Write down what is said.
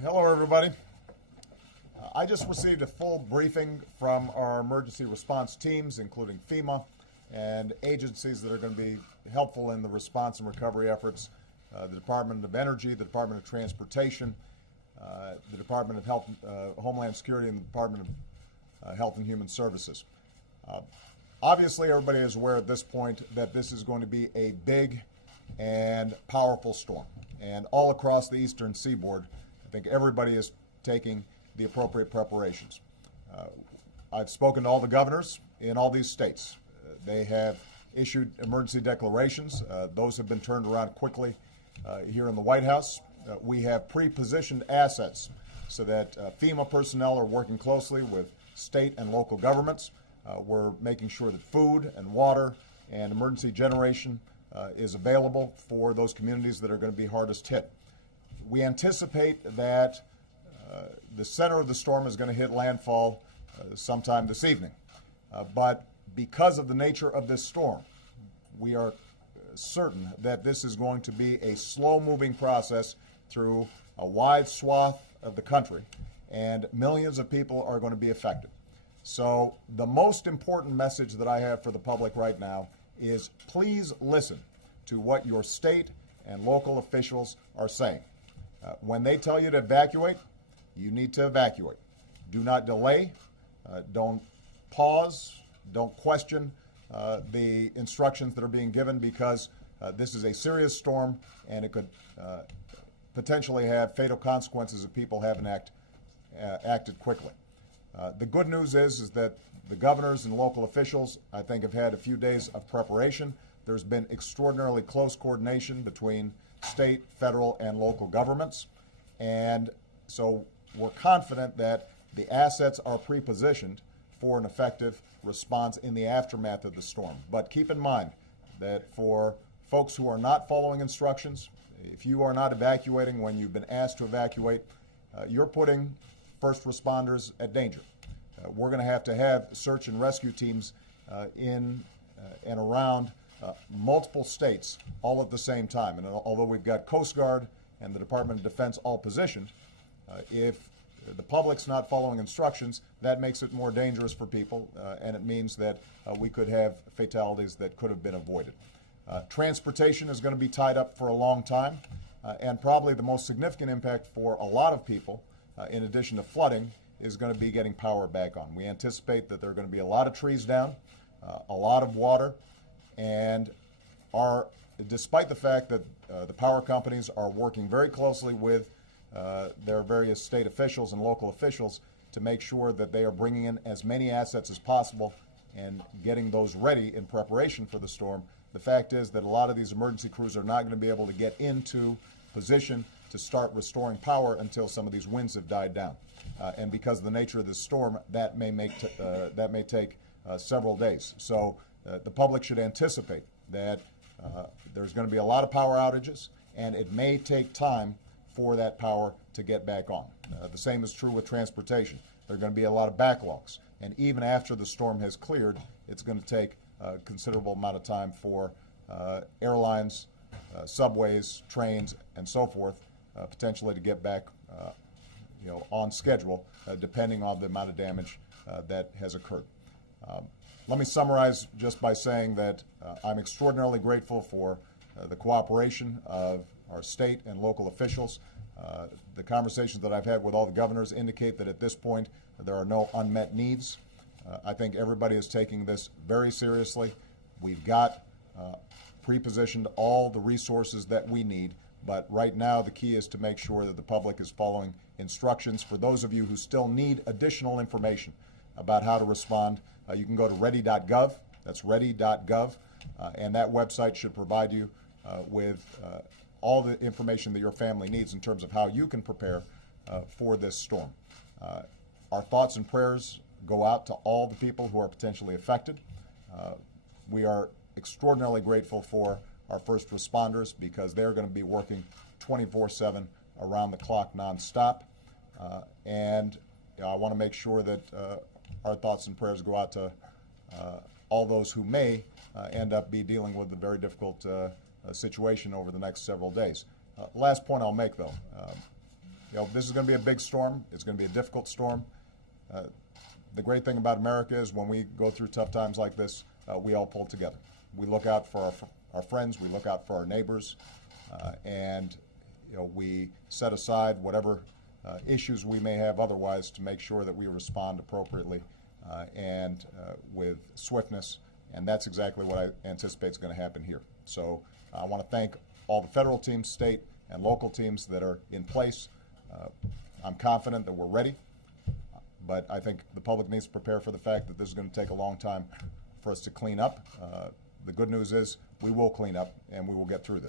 Hello, everybody. I just received a full briefing from our emergency response teams, including FEMA and agencies that are going to be helpful in the response and recovery efforts. The Department of Energy, the Department of Transportation, the Department of Health, Homeland Security, and the Department of Health and Human Services. Obviously, everybody is aware at this point that this is going to be a big and powerful storm. And all across the eastern seaboard, I think everybody is taking the appropriate preparations. I've spoken to all the governors in all these states. They have issued emergency declarations. Those have been turned around quickly here in the White House. We have pre-positioned assets so that FEMA personnel are working closely with state and local governments. We're making sure that food and water and emergency generation is available for those communities that are going to be hardest hit. We anticipate that the center of the storm is going to hit landfall sometime this evening. But because of the nature of this storm, we are certain that this is going to be a slow-moving process through a wide swath of the country, and millions of people are going to be affected. So the most important message that I have for the public right now is please listen to what your state and local officials are saying. When they tell you to evacuate, you need to evacuate. Do not delay. Don't pause. Don't question the instructions that are being given, because this is a serious storm and it could potentially have fatal consequences if people haven't acted quickly. The good news is that the governors and local officials, I think, have had a few days of preparation. There's been extraordinarily close coordination between state, federal, and local governments. And so we're confident that the assets are pre-positioned for an effective response in the aftermath of the storm. But keep in mind that for folks who are not following instructions, if you are not evacuating when you've been asked to evacuate, you're putting first responders at danger. We're going to have search and rescue teams in and around multiple states all at the same time. And although we've got Coast Guard and the Department of Defense all positioned, if the public's not following instructions, that makes it more dangerous for people, and it means that we could have fatalities that could have been avoided. Transportation is going to be tied up for a long time, and probably the most significant impact for a lot of people, in addition to flooding, is going to be getting power back on. We anticipate that there are going to be a lot of trees down, a lot of water, and despite the fact that the power companies are working very closely with their various state officials and local officials to make sure that they are bringing in as many assets as possible and getting those ready in preparation for the storm, the fact is that a lot of these emergency crews are not going to be able to get into position to start restoring power until some of these winds have died down. And because of the nature of this storm, that may take several days. So the public should anticipate that there's going to be a lot of power outages, and it may take time for that power to get back on. The same is true with transportation. There are going to be a lot of backlogs, and even after the storm has cleared, it's going to take a considerable amount of time for airlines, subways, trains, and so forth, potentially to get back on schedule, depending on the amount of damage that has occurred. Let me summarize just by saying that I'm extraordinarily grateful for the cooperation of our state and local officials. The conversations that I've had with all the governors indicate that at this point there are no unmet needs. I think everybody is taking this very seriously. We've got pre-positioned all the resources that we need, but right now the key is to make sure that the public is following instructions. For those of you who still need additional information about how to respond, you can go to ready.gov. That's ready.gov, and that website should provide you with all the information that your family needs in terms of how you can prepare for this storm. Our thoughts and prayers go out to all the people who are potentially affected. We are extraordinarily grateful for our first responders because they're going to be working 24/7 around the clock nonstop. And I want to make sure that our thoughts and prayers go out to all those who may end up dealing with a very difficult situation over the next several days. Last point I'll make, though. this is going to be a big storm. It's going to be a difficult storm. The great thing about America is when we go through tough times like this, we all pull together. We look out for our friends, we look out for our neighbors, and we set aside whatever issues we may have otherwise to make sure that we respond appropriately and with swiftness, and that's exactly what I anticipate is going to happen here. So I want to thank all the federal teams, state and local teams that are in place. I'm confident that we're ready, but I think the public needs to prepare for the fact that this is going to take a long time for us to clean up. The good news is we will clean up and we will get through this.